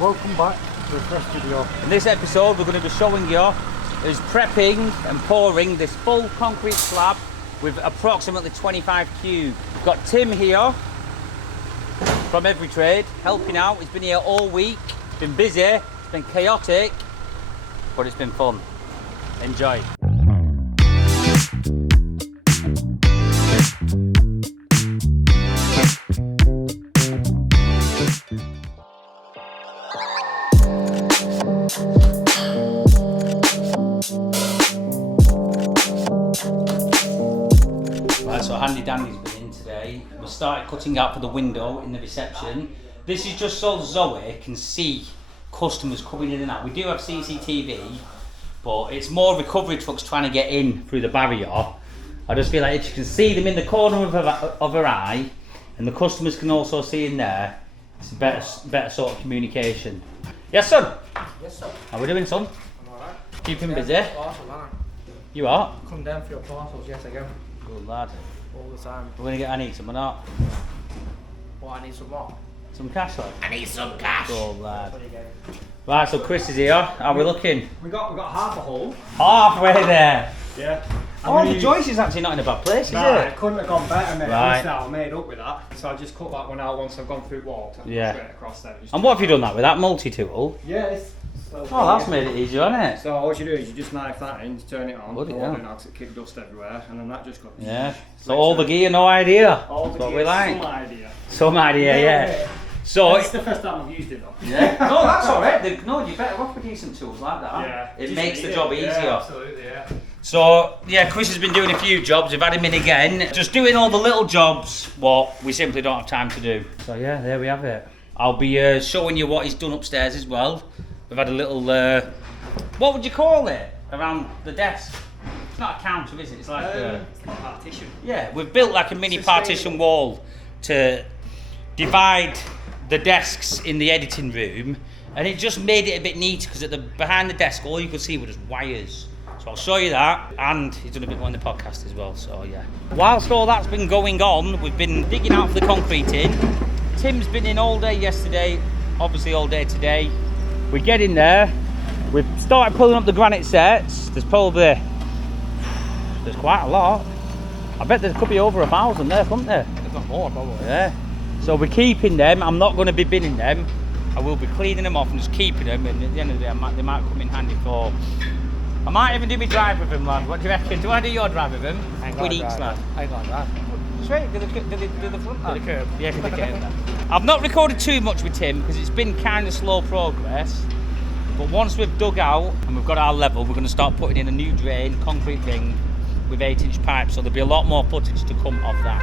Welcome back to the first video. In this episode we're going to be showing you us prepping and pouring this full concrete slab with approximately 25 cube. We've got Tim here from Every Trade helping out. He's been here all week, been busy, it's been chaotic, but it's been fun. Enjoy. Right, so Handy Dandy's been in today. We started cutting out for the window in the reception. This is just so Zoe can see customers coming in and out. We do have CCTV, but it's more recovery trucks trying to get in through the barrier. I just feel like if you can see them in the corner of her eye, and the customers can also see in there, it's a better sort of communication. Yes, son? Yes, sir. How we doing, son? I'm alright. Keeping busy? Parcel, man. You are? Come down for your parcels, yes, I go. Good lad. All the time. We're going to get, I need some or not? Well, I need some more. Some cash, lad? I need some cash. Good lad. There you go. Right, so Chris is here. How are we looking? We got half a hole. Halfway there. Yeah. The joist is actually not in a bad place, is Nah, it? it couldn't have gone better, mate. Right. Honestly, I made up with that. So I just cut that one out once I've gone through wall. Yeah. Straight across there. And what have you done that with? That multi-tool? Yes. Oh, that's made it easier, hasn't it? So all you do is you just knife that in, turn it on, Bloody the hell. water knocks it, kick dust everywhere, and then that just goes. Yeah. So all the gear, no idea. All That's the what gear, we like. some idea. Some idea, yeah. So It's the first time I've used it though. yeah. No, that's alright. No, you're better off with decent tools like that. Yeah. It Just makes the need job it. easier. Yeah, absolutely, yeah. So yeah, Chris has been doing a few jobs. We've had him in again, just doing all the little jobs what we simply don't have time to do. So yeah, there we have it. I'll be showing you what he's done upstairs as well. We've had a little, what would you call it, around the desk? It's not a counter, is it? It's like It's not a partition. yeah, we've built like a mini partition wall to divide the desks in the editing room, and it just made it a bit neater because behind the desk all you could see were just wires. So I'll show you that, and he's done a bit more in the podcast as well, so yeah. Whilst all that's been going on, we've been digging out for the concrete in. Tim's been in all day yesterday, obviously all day today. We get in there, we've started pulling up the granite sets. There's quite a lot. I bet there could be over 1,000 there, couldn't there? They've got more, probably. Yeah. So we're keeping them. I'm not going to be binning them. I will be cleaning them off and just keeping them, and at the end of the day they might come in handy for... I might even do my drive with them, lad. What do you reckon? Do I do your drive with them? With each lad. I ain't gonna drive. Straight, do the front lad. Do the curb. Yeah, do the curb. I've not recorded too much with Tim because it's been kind of slow progress. But once we've dug out and we've got our level, we're going to start putting in a new drain, concrete ring with 8-inch pipe. So there'll be a lot more footage to come of that.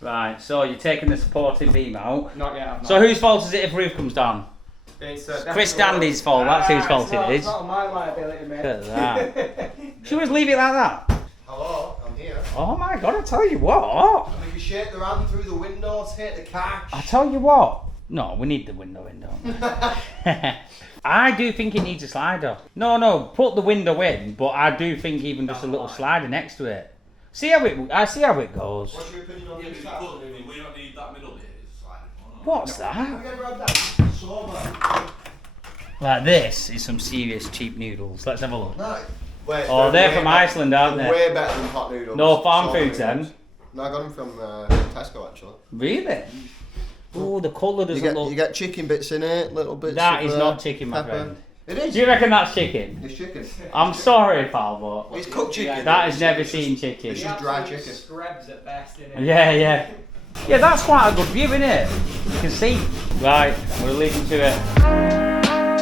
Right, so you're taking the supporting beam out. Not yet. I've not. So whose fault is it if roof comes down? It's Chris Dandy's fault, that's whose fault it is. It's not my liability, mate. Look at that. Should we just leave it like that? Hello, I'm here. Oh my god, I tell you what. If you shake the hand through the window, take the cash. I tell you what. No, we need the window in, don't we? I do think it needs a slider. No, put the window in, but I do think even just a little slider next to it. See how it goes. What's your opinion on Yeah, this? but we don't need that middle bit. It's like, What's Have that? you ever had that sober? Like this is some serious cheap noodles. Let's have a look. No. Wait, Oh, they're from way Iceland, aren't they're they? way better than hot noodles. No farm Soba foods noodles. then? No, I got them from Tesco actually. Really? Oh, the colour doesn't look... You get chicken bits in it, little bits That of, is not chicken, my pepper. friend. It is. Do you reckon that's chicken? It's chicken. I'm sorry, pal, but It's cooked chicken. that has never seen chicken. It's just dry chicken. Scrubs at best, innit? Yeah. Yeah, that's quite a good view, isn't it? You can see. Right, we're leaving to it.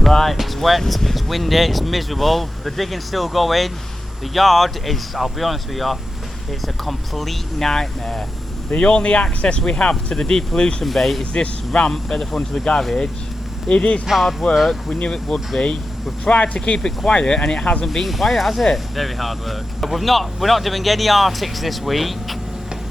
Right, it's wet, it's windy, it's miserable. The digging's still going. The yard is, I'll be honest with you, it's a complete nightmare. The only access we have to the depollution bay is this ramp at the front of the garage. It is hard work, we knew it would be. We've tried to keep it quiet and it hasn't been quiet, has it? Very hard work. We're not doing any Arctics this week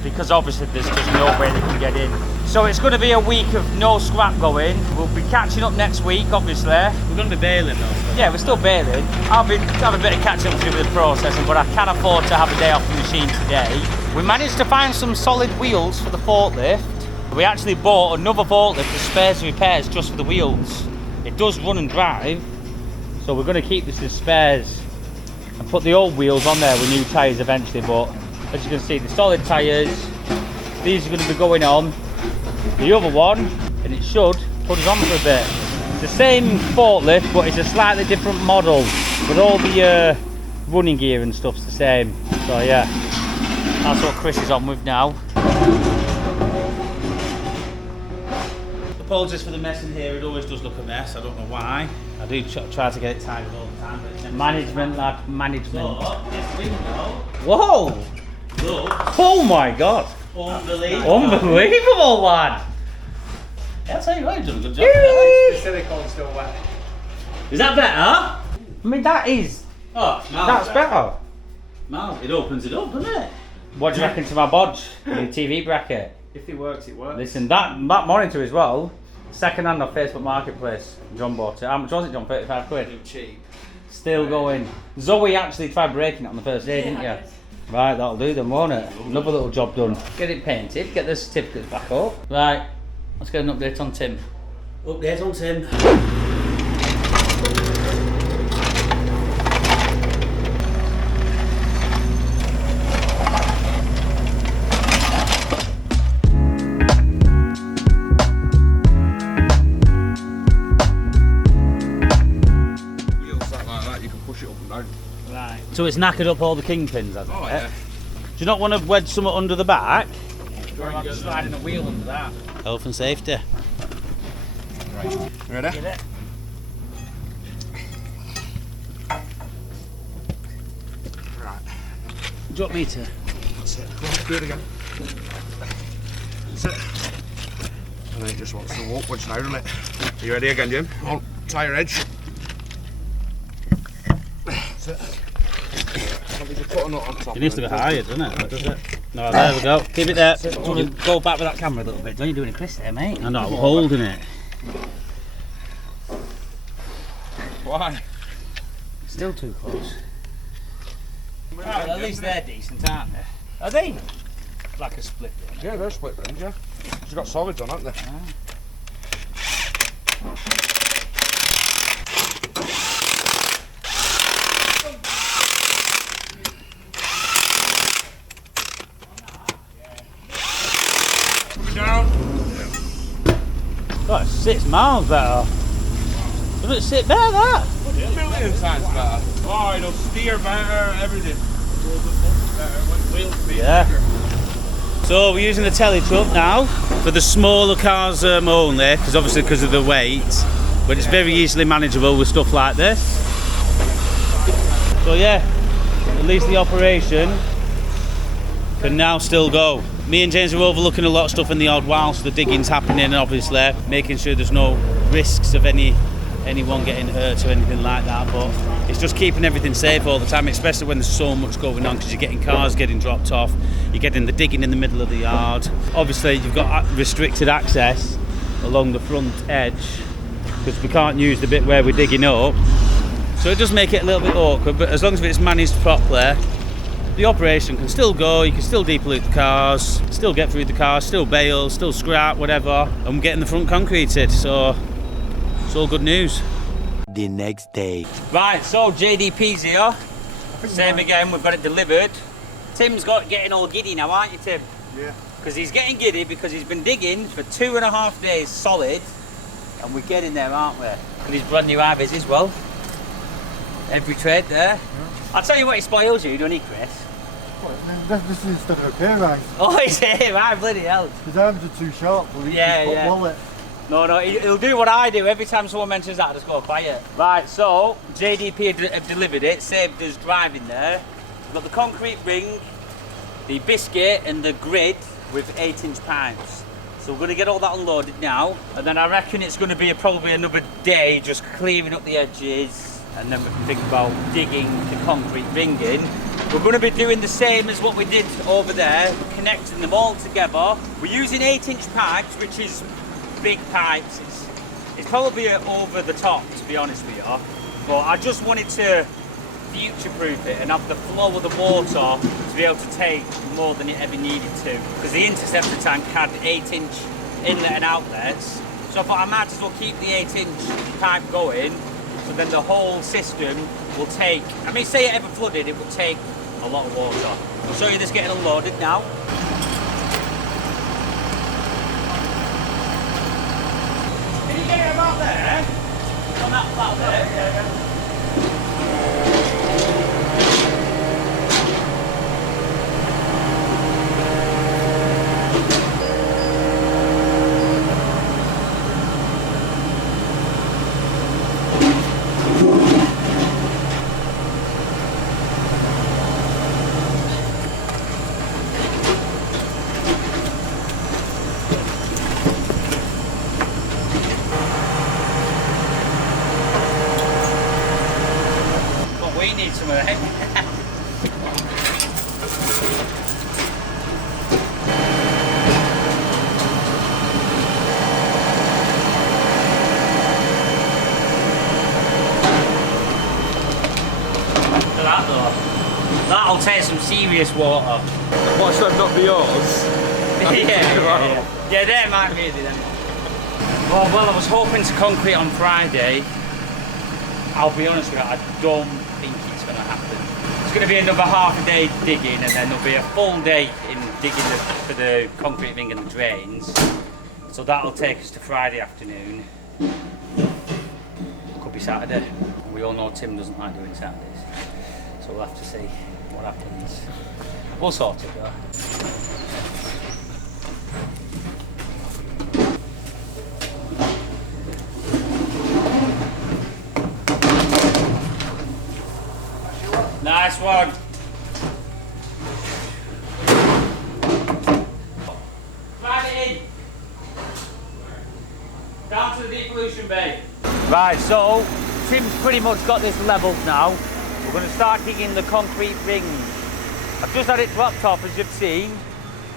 because obviously there's just no way they can get in. So it's going to be a week of no scrap going. We'll be catching up next week, obviously. We're going to be baling though. Yeah, we're still baling. I'll have a bit of catching up to do with the processing, but I can afford to have a day off the machine today. We managed to find some solid wheels for the forklift. We actually bought another forklift for spares and repairs just for the wheels. It does run and drive, so we're going to keep this as spares and put the old wheels on there with new tyres eventually, but as you can see, the solid tyres, these are going to be going on the other one, and it should put us on for a bit. It's the same forklift, but it's a slightly different model, but all the running gear and stuff's the same. So yeah, that's what Chris is on with now. Apologies for the mess in here, it always does look a mess, I don't know why. I do try to get it tidied all the time, but it's management, lad, management. So, this window. Whoa! Look. Oh my god! Unbelievable. Unbelievable, lad! I'll tell you what, you've done a good job. The silicone's still wet. Is that better? I mean, that is. Oh, That's better. Now it opens it up, doesn't it? What do you reckon to my bodge? New TV bracket. If it works, it works. Listen, that monitor as well, second hand off Facebook Marketplace. John bought it. How much was it, John? 35 quid? Too cheap. Still going. Zoe actually tried breaking it on the first day, didn't you? Right, that'll do then, won't it? Another little job done. Get it painted, get the certificates back up. Right, let's get an update on Tim. Update on Tim. So it's knackered up all the kingpins, has it? Oh yeah. Do you not want to wedge something under the back? Or I'm just sliding a wheel under that. Health and safety. Right. Ready? Get it. Right. Do you want me to? That's it. Go on, do it again. That's it. And then it just wants to walk once now, doesn't it? Are you ready again, Jim? On, tie your edge. That's it. Let me just put a nut on top. It needs to be higher, doesn't it? Does it? No, there we go. Keep it there. Go back with that camera a little bit. Don't you doing it, Chris? There, mate. I know. I'm holding it. Why? Still too close. Well, at least they're decent, aren't they? Are they? Like a split range. Yeah, they're split range, yeah. She's got solids on, haven't they? Down. Oh, it's 6 miles better. Doesn't it sit better, that? Million times better. Oh, it'll steer better, everything. Wheel speed. Yeah. So we're using the telly truck now for the smaller cars only, because obviously because of the weight, but it's very easily manageable with stuff like this. So yeah, at least the operation can now still go. Me and James are overlooking a lot of stuff in the odd whilst the digging's happening, and obviously making sure there's no risks of anyone getting hurt or anything like that, but it's just keeping everything safe all the time, especially when there's so much going on, because you're getting cars getting dropped off, you're getting the digging in the middle of the yard. Obviously you've got restricted access along the front edge because we can't use the bit where we're digging up, so it does make it a little bit awkward, but as long as it's managed properly, the operation can still go, you can still depollute the cars, still get through the cars, still bale, still scrap, whatever, and getting the front concreted, so it's all good news. The next day. Right, so JDP's here. Same again, we've got it delivered. Tim's getting all giddy now, aren't you, Tim? Yeah. Because he's getting giddy because he's been digging for 2.5 days solid, and we're getting there, aren't we? And his brand new Ibis as well. Every trade there. Yeah. I'll tell you what, it spoils you, don't he, Chris? This is instead of a pay rise. Oh, is it? Right, bloody hell. His arms are too short for him Yeah, to put yeah. wallet. No, he'll do what I do. Every time someone mentions that, I just go quiet. Right, so JDP have delivered it, saved us driving there. We've got the concrete ring, the biscuit and the grid with 8-inch pipes. So we're going to get all that unloaded now, and then I reckon it's going to be probably another day just clearing up the edges, and then we can think about digging the concrete ring in. We're going to be doing the same as what we did over there, connecting them all together. We're using 8-inch pipes, which is big pipes. It's probably over the top, to be honest with you, but I just wanted to future-proof it and have the flow of the water to be able to take more than it ever needed to, because the interceptor tank had 8-inch inlet and outlets, so I thought I might as well keep the 8-inch pipe going, so then the whole system will take, I mean, say it ever flooded, it would take a lot of water. I'll show you this getting unloaded now. Can you get it about there? On that flat there? Yeah. Some of that. Look at that though. That'll take some serious water. Watch that not be yours. Yeah, there might be then. Well, I was hoping to concrete on Friday. I'll be honest with you, I don't think it's going to happen. It's going to be another half a day digging, and then there'll be a full day in digging for the concrete ring and the drains. So that'll take us to Friday afternoon. Could be Saturday. We all know Tim doesn't like doing Saturdays, so we'll have to see what happens. We'll sort it though. Nice one. Slide it in. Down to the depollution bay. Right, so Tim's pretty much got this levelled now. We're going to start digging the concrete ring. I've just had it dropped off, as you've seen.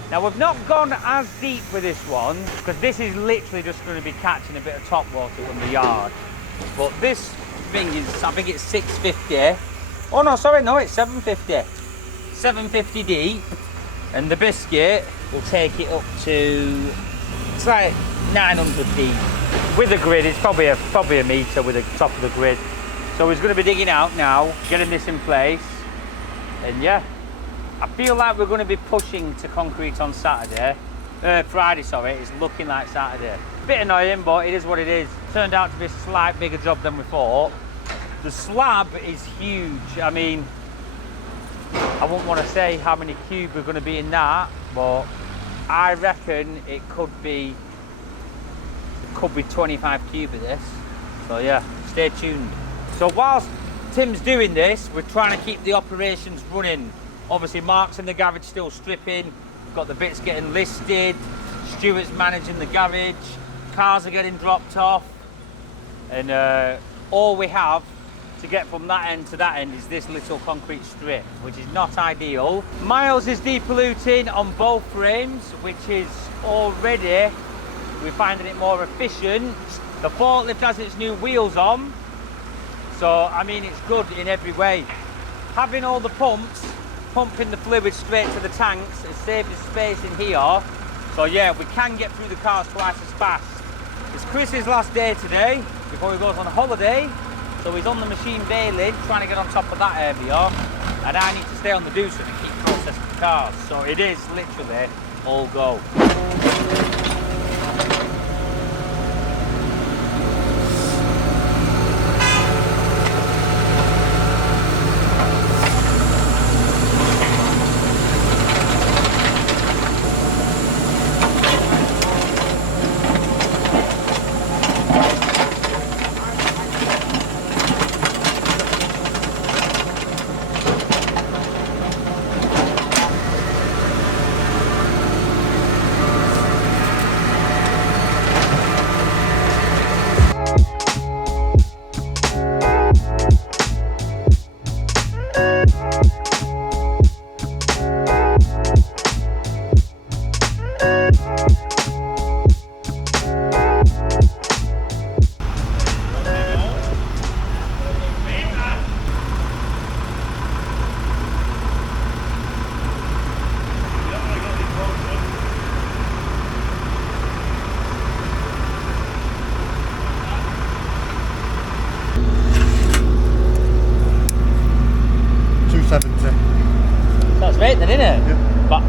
Now we've not gone as deep with this one, because this is literally just going to be catching a bit of top water from the yard. But this ring is, I think it's 650. Oh no, sorry, no, it's 750. 750 deep, and the biscuit will take it up to, it's like 900 deep. With the grid, it's probably a metre with the top of the grid. So he's going to be digging out now, getting this in place, and yeah, I feel like we're going to be pushing to concrete on Friday, sorry, it's looking like Saturday. Bit annoying, but it is what it is. Turned out to be a slight bigger job than we thought. The slab is huge. I mean, I wouldn't want to say how many cube we're going to be in that, but I reckon it could be 25 cube of this. So yeah, stay tuned. So whilst Tim's doing this, we're trying to keep the operations running. Obviously Mark's in the garage still stripping, we've got the bits getting listed, Stuart's managing the garage, cars are getting dropped off, and all we have to get from that end to that end is this little concrete strip, which is not ideal. Miles is depolluting on both frames, which is already, we're finding it more efficient. The forklift has its new wheels on, so I mean it's good in every way. Having all the pumps pumping the fluid straight to the tanks has saved us space in here, so yeah, we can get through the cars twice as fast. It's Chris's last day today before he goes on holiday. So he's on the machine baling, trying to get on top of that area, and I need to stay on the dooser and keep processing the cars. So it is literally all go. 70. That's right then, isn't it? Yeah. But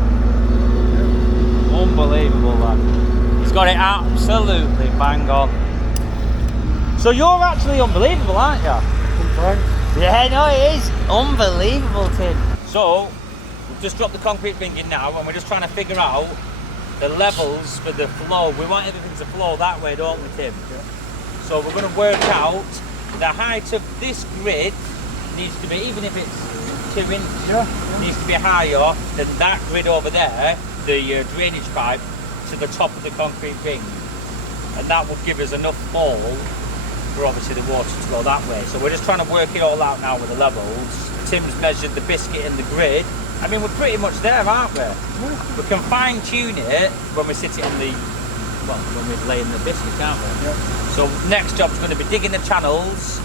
unbelievable, lad. He's got it absolutely bang on. So you're actually unbelievable, aren't you? Sometimes. Yeah, no, it is unbelievable, Tim. So we've just dropped the concrete ring in now, and we're just trying to figure out the levels for the flow. We want everything to flow that way, don't we, Tim? Yeah. So we're going to work out the height of this grid needs to be, even if it's 2 inch, needs to be higher than that grid over there, the drainage pipe, to the top of the concrete ring. And that would give us enough fall for obviously the water to go that way. So we're just trying to work it all out now with the levels. Tim's measured the biscuit and the grid. I mean, we're pretty much there, aren't we? Yeah. We can fine tune it when we sit it on the, well, when we're laying the biscuit, can't we? Yeah. So next job's going to be digging the channels.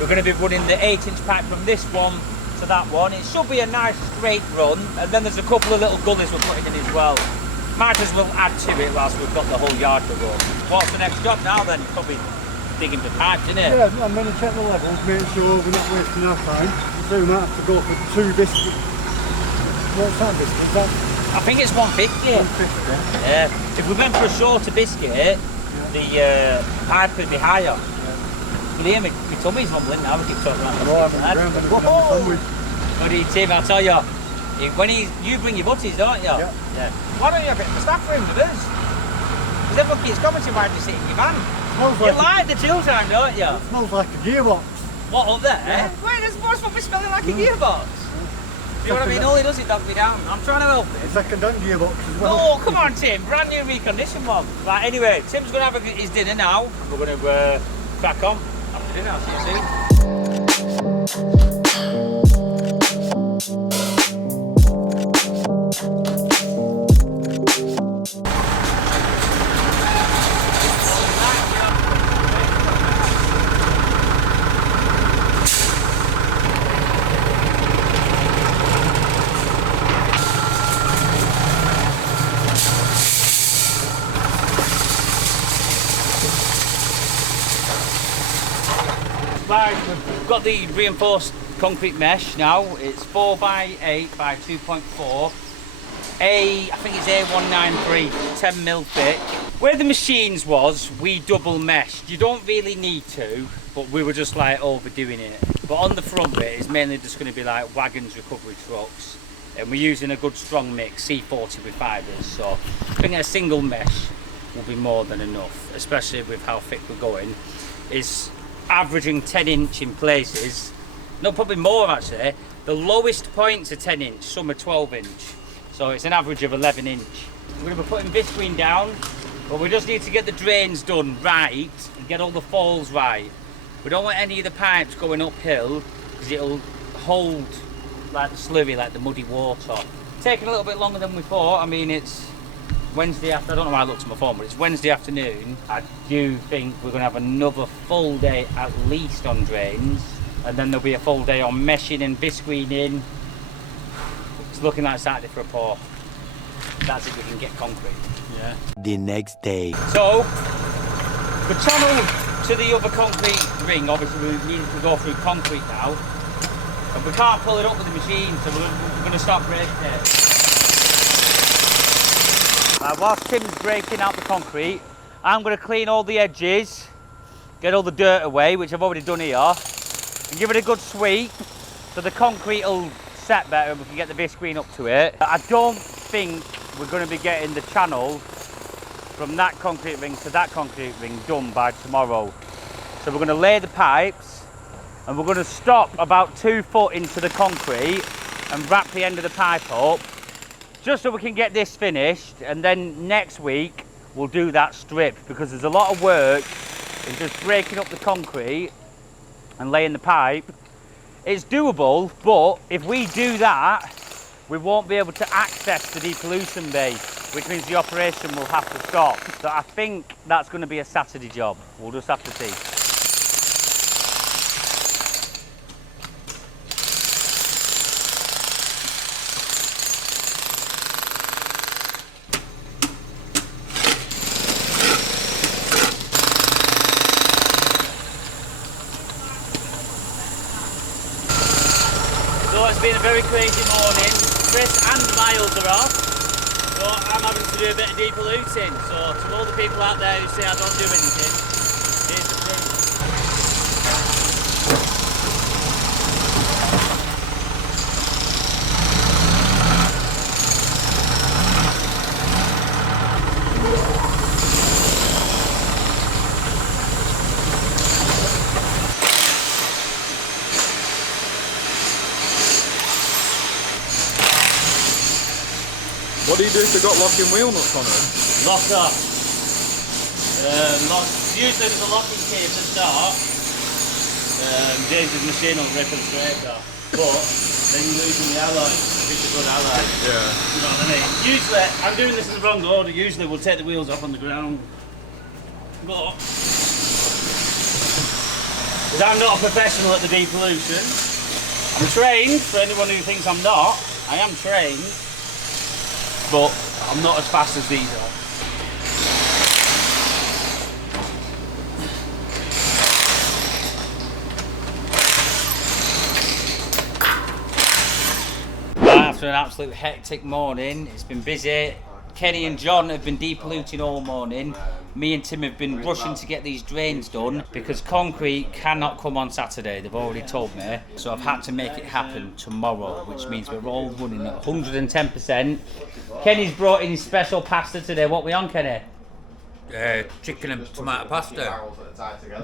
We're going to be running the 8-inch pipe from this one to that one. It should be a nice straight run, and then there's a couple of little gullies we're putting in as well. Might as well add to it whilst we've got the whole yard to run. What's the next job now then? Probably digging the pipes, isn't it? Yeah, I'm going to check the levels, make sure we're not wasting our time. So we might have to go for 2 biscuits. What's that biscuit? Is that I think it's 150. 150? Yeah. If we went for a shorter biscuit, the pipe would be higher. You hear me? My tummy's mumbling now. We keep talking about Whoa! What do you, Tim? I'll tell you. When you bring your butties, don't you? Yeah. Why don't you have a bit of a staff room with us? Because everyone keeps commenting why do you sit in your van. Smells You like like the chill time, don't you? it smells like a gearbox. What, up there? Yeah. Wait, there's what's what we're smelling like a gearbox? Do you know what I mean? All he does is dog me down. I'm trying to help him. Second-hand gearbox as well. Oh, come on, Tim. Brand new reconditioned one. Right, anyway, Tim's going to have his dinner now. We're going to crack on after dinner. I'll see you soon. Right, we've got the reinforced concrete mesh now. It's 4x8 by 2.4. I think it's A193, 10mm thick. Where the machines was, we double meshed. You don't really need to, but we were just like overdoing it. But on the front bit, it's mainly just going to be like wagons, recovery trucks. And we're using a good strong mix, C40 with fibres. So I think a single mesh will be more than enough, especially with how thick we're going. It's averaging 10-inch in places, no, probably more actually. The lowest points are 10-inch, some are 12-inch, so it's an average of 11-inch. We're going to be putting bisqueen down, but we just need to get the drains done right and get all the falls right. We don't want any of the pipes going uphill because it'll hold like the slurry, like the muddy water. Taking a little bit longer than we thought. I mean, it's Wednesday after, I don't know why I looked at my phone, but it's Wednesday afternoon. I do think we're going to have another full day at least on drains, and then there'll be a full day on meshing and bisqueening. It's looking like Saturday for a pour. That's if we can get concrete. Yeah. The next day. So, the channel to the other concrete ring, obviously we need to go through concrete now, and we can't pull it up with the machine, so we're going to stop breaking it. Whilst Tim's breaking out the concrete, I'm going to clean all the edges, get all the dirt away, which I've already done here, and give it a good sweep so the concrete will set better and we can get the bisqueen up to it. I don't think we're going to be getting the channel from that concrete ring to that concrete ring done by tomorrow. So we're going to lay the pipes and we're going to stop about 2 foot into the concrete and wrap the end of the pipe up, just so we can get this finished, and then next week we'll do that strip, because there's a lot of work in just breaking up the concrete and laying the pipe. It's doable, but if we do that, we won't be able to access the depollution bay, which means the operation will have to stop. So I think that's going to be a Saturday job. We'll just have to see. it's been a very crazy morning. Chris and Miles are off, but I'm having to do a bit of depolluting. So to all the people out there who say I don't do anything, here's the proof. What do you do if they've got locking wheel nuts on it? Lock off. Usually there's a locking key at the start. James's machine will rip them straight off. But then you're losing the alloy, if it's a good alloy. Yeah. You know what I mean? Usually, I'm doing this in the wrong order. Usually we'll take the wheels off on the ground. But, because I'm not a professional at the depollution. I'm trained, for anyone who thinks I'm not, I am trained. But I'm not as fast as these are. After an absolute hectic morning, it's been busy. Kenny and John have been depolluting all morning. Me and Tim have been rushing to get these drains done because concrete cannot come on Saturday, they've already told me. So I've had to make it happen tomorrow, which means we're all running at 110%. Kenny's brought in special pasta today. What we on, Kenny? Chicken and tomato pasta.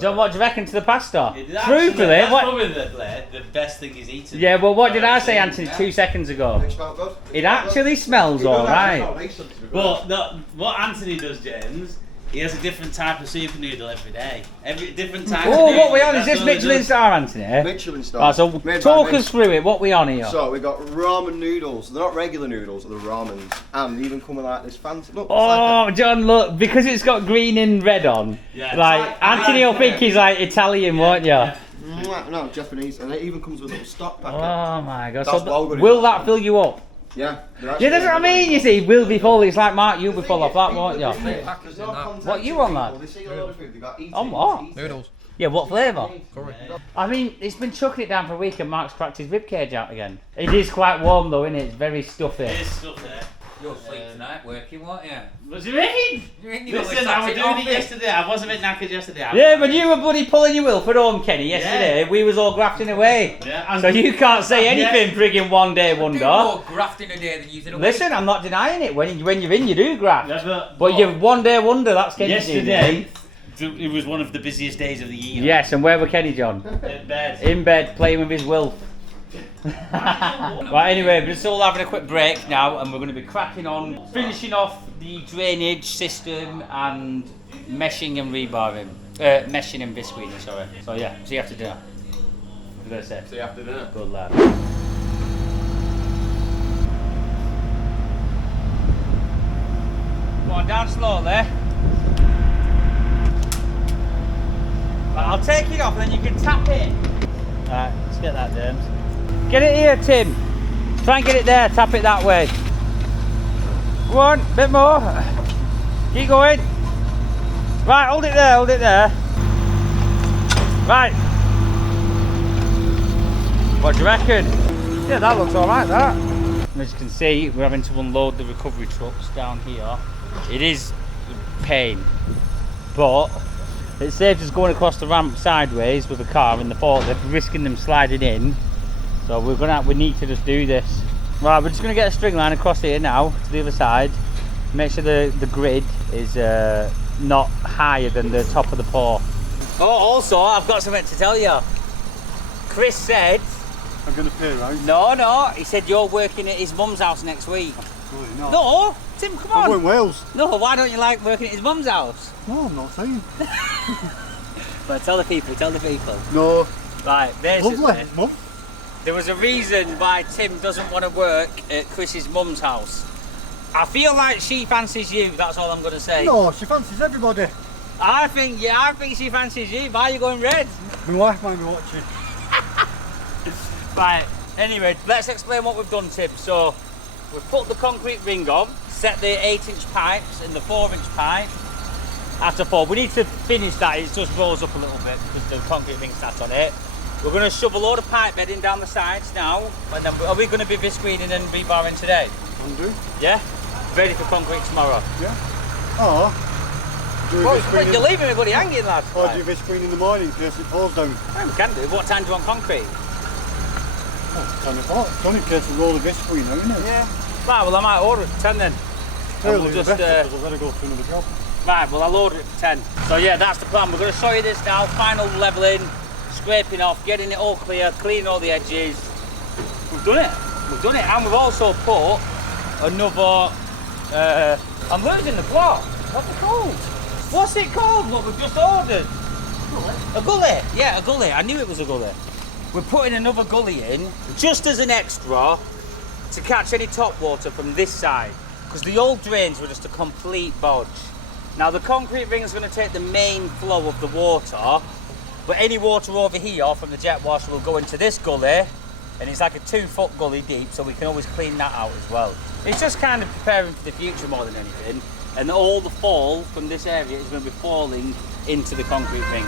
John, what do you reckon to the pasta? Truthfully, That's what? probably the best thing he's eaten. Yeah, well, what did I say, Anthony, 2 seconds ago? It actually smells alright. But no, what Anthony does, James, he has a different type of super noodle every day. Every different type. Oh, of what we noodle, on? Is that's this all he Michelin does. star, Anthony? Michelin star. Right, so Made by talk me. us through it. What we on here? So we got ramen noodles. They're not regular noodles, they're ramens, and they even come with like this fancy look. Oh, John, look, because it's got green and red on. Yeah, Like Anthony will think he's like Italian, won't you? No, Japanese, and it even comes with a little stock packet. Oh my god! That's So what we're gonna will do. that fill you up? Yeah. Yeah, that's what I mean. You see, will be full. It's like Mark, you'll be full of that, won't you? There's no contact What you on, lad? people. They see a lot of food. They got eat On it, what? eat it. Noodles. Yeah, what flavour? Curry. I mean, it's been chucking it down for a week and Mark's cracked his ribcage out again. It is quite warm though, isn't it? It's very stuffy. There's stuff there. You'll sleep tonight working, won't you? What do you mean? Listen, I was doing it yesterday. I was a bit knackered yesterday. Yeah, but you were bloody pulling your Wilford home, Kenny, yesterday. We was all grafting away. Yeah, So you can't say anything, friggin' one day Do wonder. more grafting a day than using a Listen, I'm not denying it. When you're in, you do graft. Yeah, But you one day wonder, that's Kenny. yesterday, it was one of the busiest days of the year. Yes, and where were Kenny, John? In bed. In bed, playing with his Wilf. Right, anyway, we're still having a quick break now, and we're going to be cracking on, finishing off the drainage system and meshing and rebarring. Meshing and biscuiting, sorry. So yeah, see you after dinner. What did I say? See you after dinner. Good lad. Come on, down slowly. Right, I'll take it off and then you can tap it. Alright, let's get that, James. Get it here, Tim. Try and get it there, tap it that way. Go on, bit more. Keep going. Right, hold it there, hold it there. Right. What do you reckon? Yeah, that looks alright, that. As you can see, we're having to unload the recovery trucks down here. It is pain, but it saves us going across the ramp sideways with a car in the forklift, risking them sliding in. So we need to just do this. Right, we're just gonna get a string line across here now to the other side. Make sure the grid is not higher than the top of the pour. Oh, also, I've got something to tell you. Chris said, I'm going to pay, right? no, he said you're working at his mum's house next week. Really not. No, Tim, come I'm on. going Wales. No, why don't you like working at his mum's house? No, I'm not saying. Well, tell the people. No. Right, basically, Lovely. Mum. there was a reason why Tim doesn't want to work at Chris's mum's house. I feel like she fancies you, that's all I'm going to say. No, she fancies everybody. I think she fancies you. Why are you going red? My wife might be watching. Right, anyway, let's explain what we've done, Tim. So, we've put the concrete ring on, set the 8-inch pipes and the 4-inch pipe at a 4. We need to finish that, it just rolls up a little bit because the concrete ring sat on it. We're going to shove a load of pipe bedding down the sides now. And then are we going to be visqueening and rebarring today? Undo. Yeah? Ready for concrete tomorrow? Yeah. Oh. Do Well, a visqueen you're leaving everybody hanging, lad. Or do a visqueen in the morning in case it falls down. Yeah, we can do. What time do you want concrete? 10 o'clock. It's only in case we roll the visqueen out, isn't it? Yeah. Right, well I might order it for 10 then. Early we'll just, because I've got to go for another job. Right, well I'll order it for 10. So yeah, that's the plan. We're going to show you this now. Final levelling, scraping off, getting it all clear, cleaning all the edges. We've done it. We've done it. And we've also put another... I'm losing the plot. What's it called? What's it called? What we've just ordered? A gully. Yeah, a gully. I knew it was a gully. We're putting another gully in, just as an extra, to catch any top water from this side. Because the old drains were just a complete bodge. Now the concrete ring is going to take the main flow of the water, but any water over here from the jet washer will go into this gully, and it's like a 2-foot gully deep, so we can always clean that out as well. It's just kind of preparing for the future more than anything, and all the fall from this area is going to be falling into the concrete ring.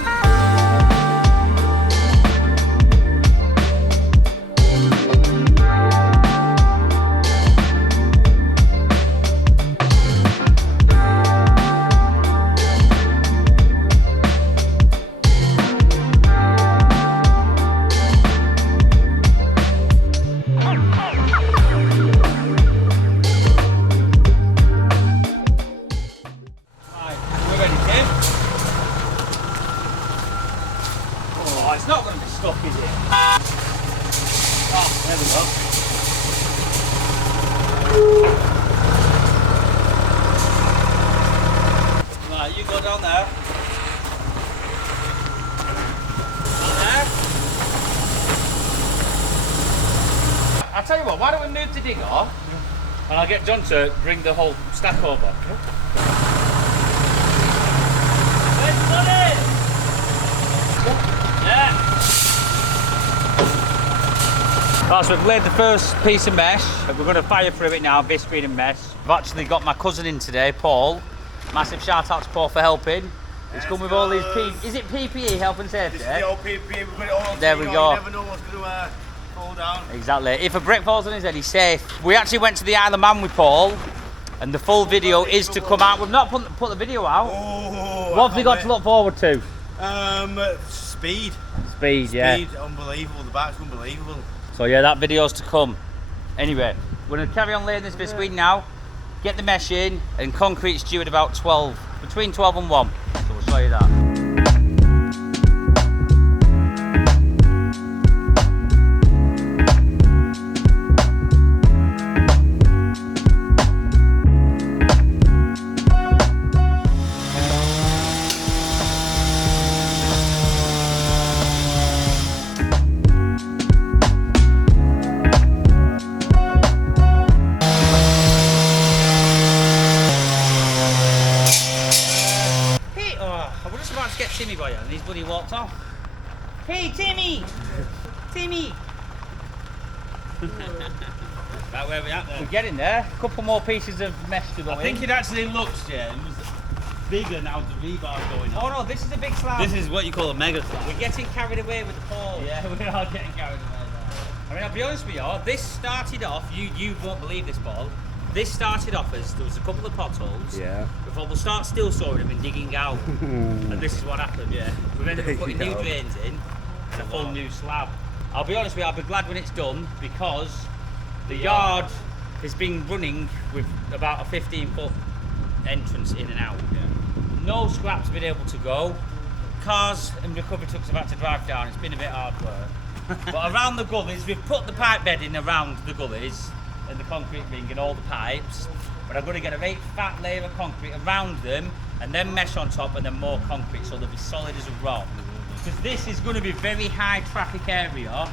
I'll tell you what, why don't we move the digger and I'll get John to bring the whole stack over. Where's the money? Yeah. Right, so we've laid the first piece of mesh. We're going to fire through it now, visqueen and mesh. I've actually got my cousin in today, Paul. Massive shout out to Paul for helping. He's come with all these is it PPE, health and safety? This is the old PPE, we put it all on. There we go. You never know what's going to fall down. Exactly. If a brick falls on his head, he's safe. We actually went to the Isle of Man with Paul, and the full video is to come out. We've not put the video out. Oh, what have we got to look forward to? Speed. Speed, yeah. Speed, unbelievable. The back's unbelievable. So yeah, that video's to come. Anyway, we're going to carry on laying this visqueen now, get the mesh in, and concrete's due at about 12, between 12 and 1. So we'll show you that. Timmy boy and he's bloody walked off. Hey Timmy! Timmy! Right, where are we at then? We're getting there. A couple more pieces of mesh to go in. I think it actually looks, James, bigger now the rebar's going on. Oh no, this is a big slab. This is what you call a mega slab. We're getting carried away with the pole. Yeah, we are getting carried away there. I mean, I'll be honest with you, this started off, you won't believe this, Paul. This started off as there was a couple of potholes. Yeah. Before we'll start still sawing them and digging out. And this is what happened, yeah. We've ended up putting new drains in and a full new slab. I'll be honest with you, I'll be glad when it's done because the yard has been running with about a 15-foot entrance in and out. Yeah. No scraps have been able to go. Cars and recovery trucks have had to drive down. It's been a bit hard work. But around the gullies, we've put the pipe bed in around the gullies and the concrete ring and all the pipes. But I'm going to get a very fat layer of concrete around them and then mesh on top and then more concrete so they'll be solid as a rock. Because this is going to be a very high traffic area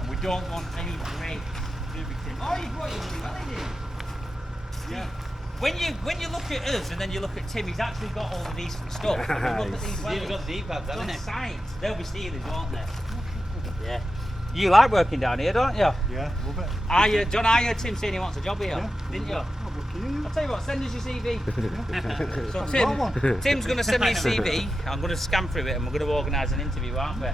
and we don't want any break. Oh, you brought your melody. Yeah. When you look at us and then you look at Tim, he's actually got all the decent stuff. Look at these wellies. You've got the D-pads, haven't you? Sides, they'll be steelers, won't they? Yeah. You like working down here, don't you? Yeah, a little bit. John, I heard Tim saying he wants a job here, Yeah. didn't you? I'll I'll tell you what, send us your CV. So Tim's going to send me a CV. I'm going to scan through it and we're going to organise an interview, aren't we?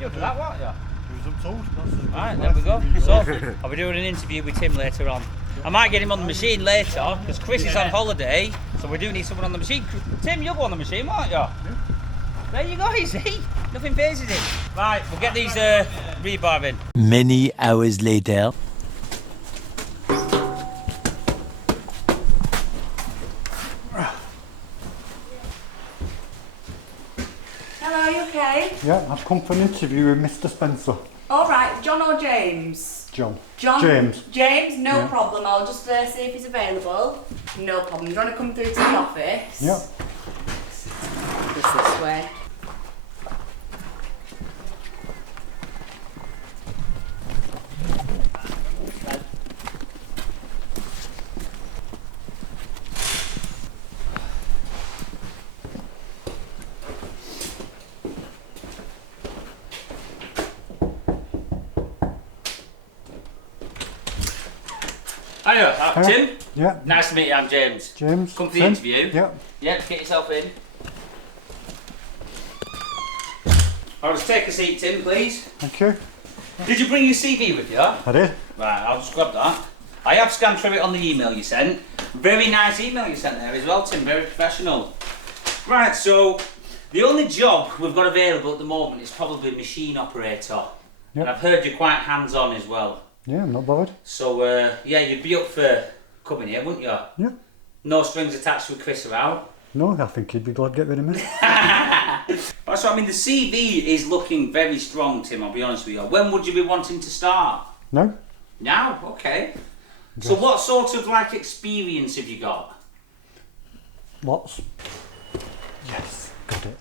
You'll do that, won't you? Who's I'm told? That's as Right, good there we go. as So, I'll be doing an interview with Tim later on. I might get him on the machine later, because Chris is on holiday, so we do need someone on the machine. Tim, you'll go on the machine, won't you? Yeah. There you go, you see? Nothing phases him. Right, we'll get these rebar in. Many hours later. Hello, you okay? Yeah, I've come for an interview with Mr. Spencer. All right, John or James? John. John. James. James, no Yeah. problem. I'll just see if he's available. No problem. Do you want to come through to the office? Yeah. Just this way. Hiya, Tim. Yeah. Nice to meet you, I'm James. James. Come for the Tim? interview. Yeah. Yeah, just get yourself in. I'll just take a seat, Tim, please. Thank you. Did you bring your CV with you? I did. Right, I'll just grab that. I have scanned through it on the email you sent. Very nice email you sent there as well, Tim. Very professional. Right, so the only job we've got available at the moment is probably machine operator. Yep. And I've heard you're quite hands-on as well. Yeah, I'm not bothered. So, yeah, you'd be up for coming here, wouldn't you? Yeah. No strings attached with Chris around. No, I think he'd be glad to get rid of me. So, I mean, the CV is looking very strong, Tim, I'll be honest with you. When would you be wanting to start? No? Now? Okay. So what sort of, like, experience have you got? Lots. Yes, got it.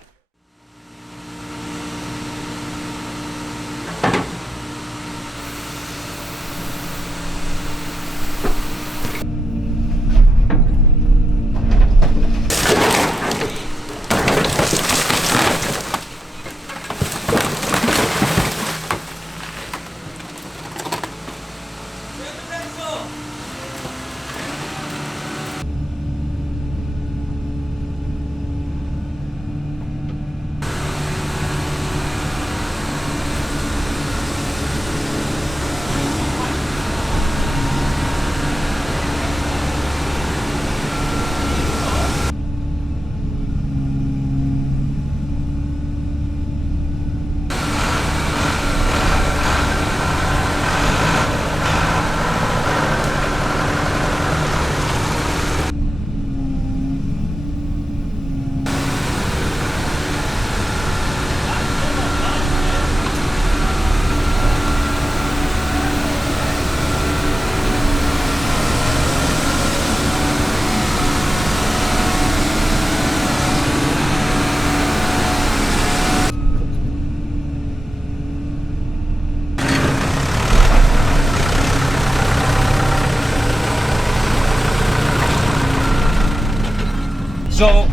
So,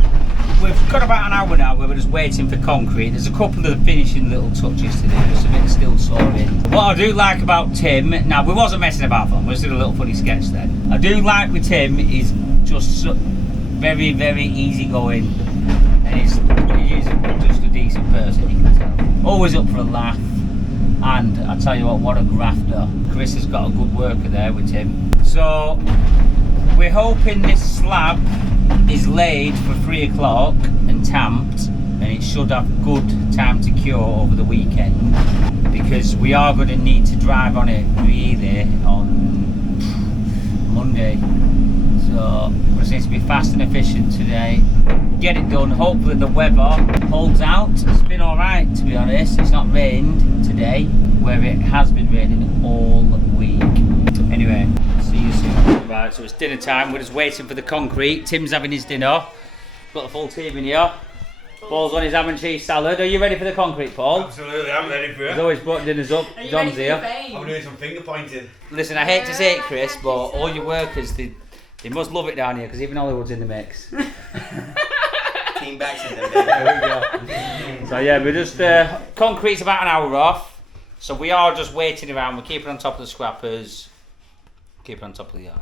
we've got about an hour now where we're just waiting for concrete. There's a couple of finishing little touches to do, just a bit still sawing. What I do like about Tim, now we wasn't messing about for him, we just did a little funny sketch then. I do like with Tim, he's just very, very easygoing, and he's just a decent person, you can tell. Always up for a laugh, and I tell you what a grafter. Chris has got a good worker there with Tim. So, we're hoping this slab is laid for 3 o'clock and tamped, and it should have good time to cure over the weekend, because we are going to need to drive on it really on Monday. So we just need to be fast and efficient today, get it done. Hopefully the weather holds out. It's been alright, to be honest. It's not rained today where it has been raining all week. Anyway, see you soon. Right, so it's dinner time. We're just waiting for the concrete. Tim's having his dinner. Got the full team in here. Paul's on his ham and cheese salad. Are you ready for the concrete, Paul? Absolutely, I'm ready for it. He's always brought dinners up. John's here. I'm doing some finger pointing. Listen, I hate to say it, Chris, but all your workers, they must love it down here, because even Hollywood's in the mix. Team Baxenden, There we go. So yeah, we're just, concrete's about an hour off, so we are just waiting around. We're keeping on top of the scrappers, keeping on top of the yard.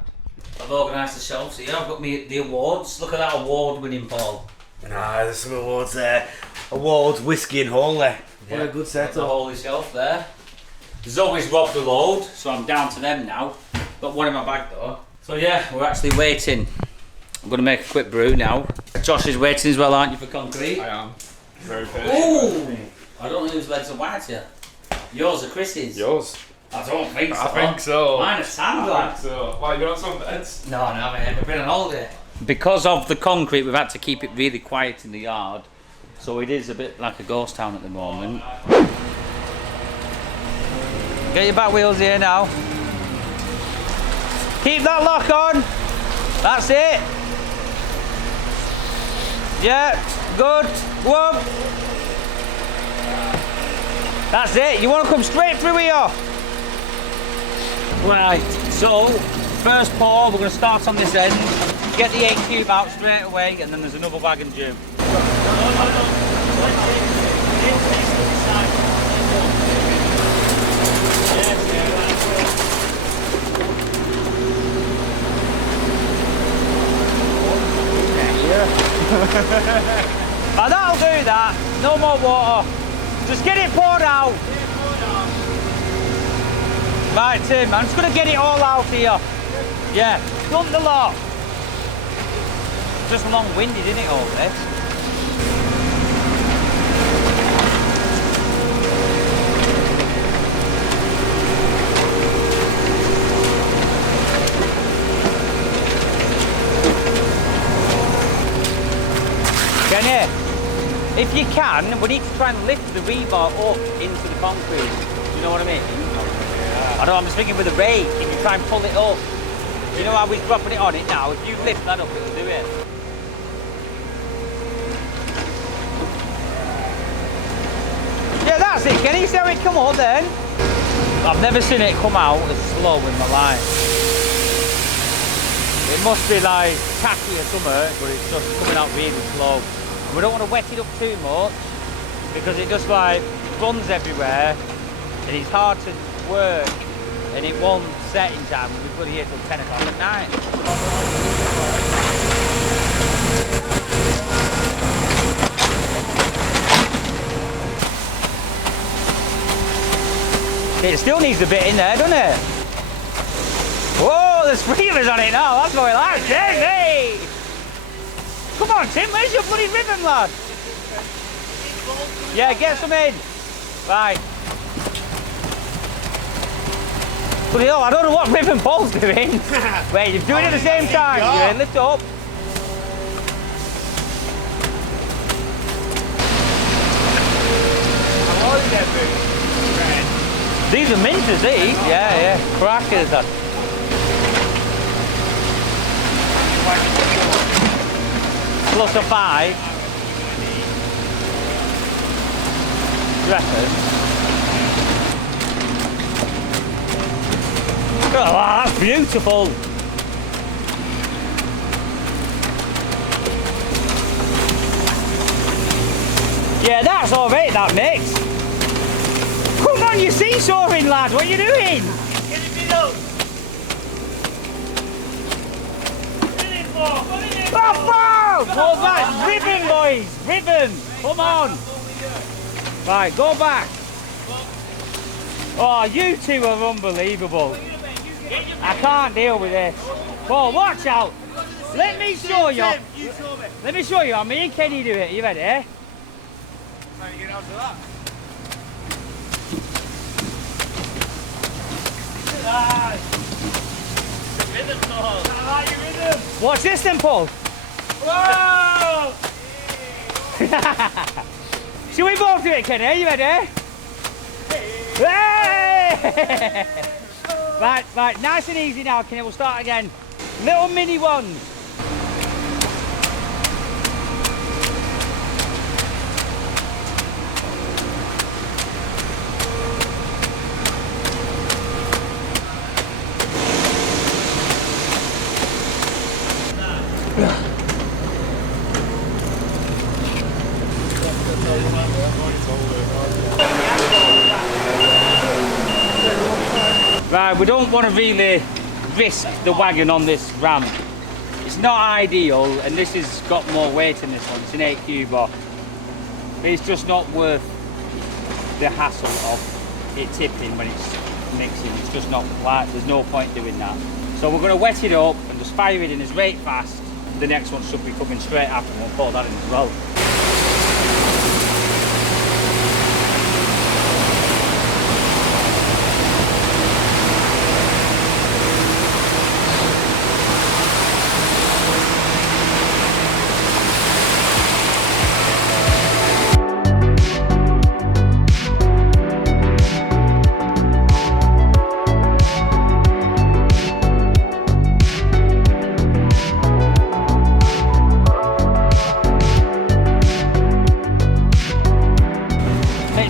I've organised the shelves here. I've got me the awards. Look at that award winning, Paul. Nah, there's some awards there. awards, whiskey and holy. What a good The setup. holy shelf there. Zoe's robbed the load, so I'm down to them now. Got one in my bag though. So yeah, we're actually waiting. I'm going to make a quick brew now. Josh is waiting as well, aren't you, for concrete? I am. Very patient. Ooh! I don't know whose legs are white here. Yours or Chris's? Yours. I don't think so. I think so. Mine are sand, I lad. think so. Why, you on some beds? No, I haven't ever been on holiday. Because of the concrete, we've had to keep it really quiet in the yard. So it is a bit like a ghost town at the moment. Get your back wheels here now. Keep that lock on. That's it. Yeah, good. Whoop. That's it. You want to come straight through here. Right, so first pour, we're going to start on this end, get the 8 cube out straight away, and then there's another wagon due. Oh, that'll do that. No more water. Just get it poured out. Right, Tim, I'm just going to get it all out here. Yeah, dump the lot. Just long-winded, isn't it, all this? Kenny, if you can, we need to try and lift the rebar up into the concrete. Do you know what I mean? I know, I'm just thinking with a rake, if you try and pull it up. You know how we're dropping it on it now? If you lift that up, it'll do it. Yeah, that's it, Kenny. See how it come up then? I've never seen it come out as slow in my life. It must be like tacky or something, but it's just coming out really slow. And we don't want to wet it up too much because it just like runs everywhere and it's hard to work and it won't set in time. We'll be bloody here till 10 o'clock at night. It still needs a bit in there, doesn't it? Whoa, there's fevers on it now. That's what we like, Tim. Come on, Tim. Where's your bloody ribbon, lad? Yeah, get some in. Right. Bloody hell, I don't know what ribbon Paul's doing. Wait, you're doing it at the same time. Yeah, lift up. These are minters, these. Yeah, crackers. Plus a 5. You reckon? Oh, wow, that's beautiful. Yeah, that's all right, that mix. Come on, you're seesawing, lad. What are you doing? Get it middle. Oh, go back. Ribbon, boys. Ribbon. Come on. Right, go back. Oh, you two are unbelievable. I can't deal with this. Paul, watch out. Let me show you. Let me show you how me and Kenny do it. You ready? How you get out to that? Watch this then, Paul. Whoa! Should we both do it, Kenny? Are you ready? Hey! Right, nice and easy now, Kenny. We'll start again. Little mini ones. Right, we don't want to really risk the wagon on this ramp. It's not ideal, and this has got more weight in this one. It's an 8 cube off. but it's just not worth the hassle of it tipping when it's mixing. It's just not like, there's no point doing that. So we're going to wet it up and just fire it in as rate fast. The next one should be coming straight after, and we'll pour that in as well.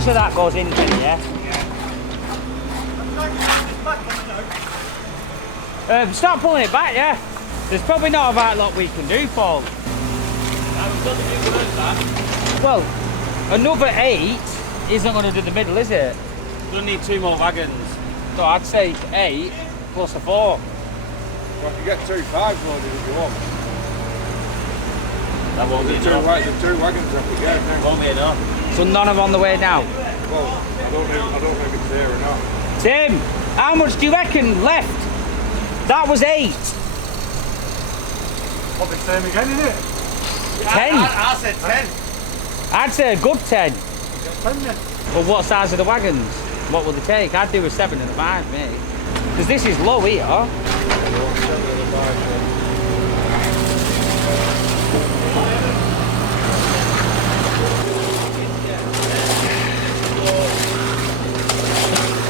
So that goes in then, yeah? Start pulling it back, yeah? There's probably not a right lot we can do, Paul. Well, another 8 isn't going to do the middle, is it? We'll need 2 more wagons. So I'd say 8 plus a 4. Well, I can get 2 5s loaded if you want. That won't be The enough. 2 wagons have to get now. Won't be enough. So none of them on the way now? Well, I don't know if it's there or not. Tim, how much do you reckon left? That was 8. What the same again, isn't it? 10? I said 10. I'd say a good 10. 10 then. But what size are the wagons? What will they take? I'd do a 7 and a 5, mate. Because this is low here.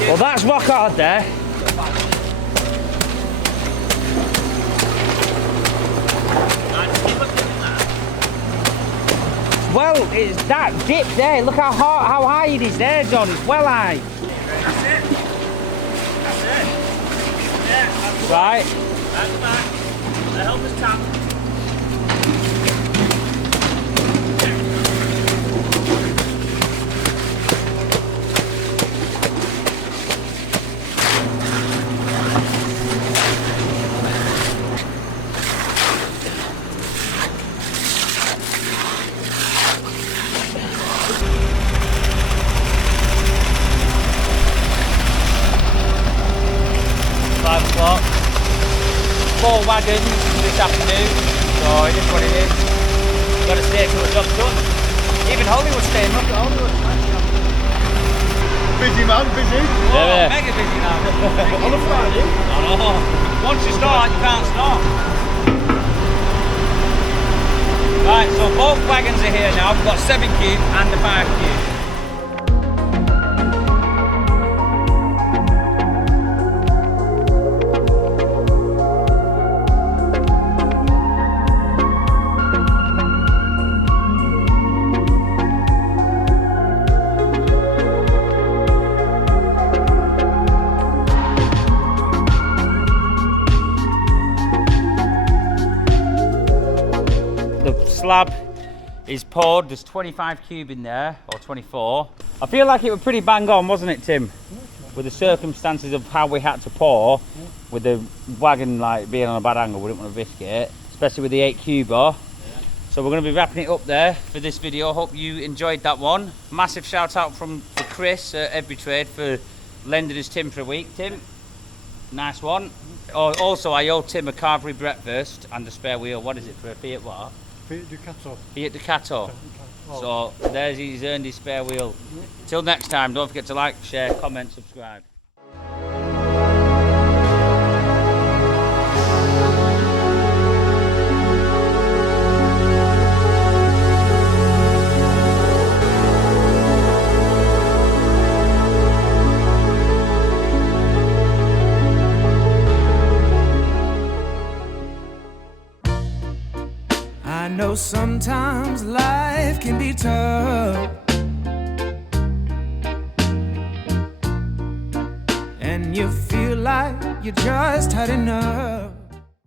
Well, that's rock hard there. Well, it's that dip there. Look how high it is there, John. It's well high. That's it. That's it. Yeah, that's Right. At the back. The helper's tap. Wagons this afternoon, so it is what it is. Got to stay till the job's done. Even Hollywood's staying. Look at Hollywood. Busy man, busy. Yeah, Mega busy now. On a Friday. I know. Once you start, you can't stop. Right, so both wagons are here now. We've got 7 cube and the 5 cube. Slab is poured. There's 25 cube in there, or 24. I feel like it was pretty bang on, wasn't it, Tim? With the circumstances of how we had to pour, with the wagon like being on a bad angle, we didn't want to risk it, especially with the 8 cuber. So we're going to be wrapping it up there for this video. Hope you enjoyed that one. Massive shout out for Chris at Every Trade for lending us Tim for a week. Tim, nice one. Also, I owe Tim a carvery breakfast and a spare wheel. What is it for a Fiat what? Fiat Ducato. Fiat Ducato. So there's, he's earned his spare wheel. Till next time, don't forget to like, share, comment, subscribe. I know sometimes life can be tough, and you feel like you just had enough.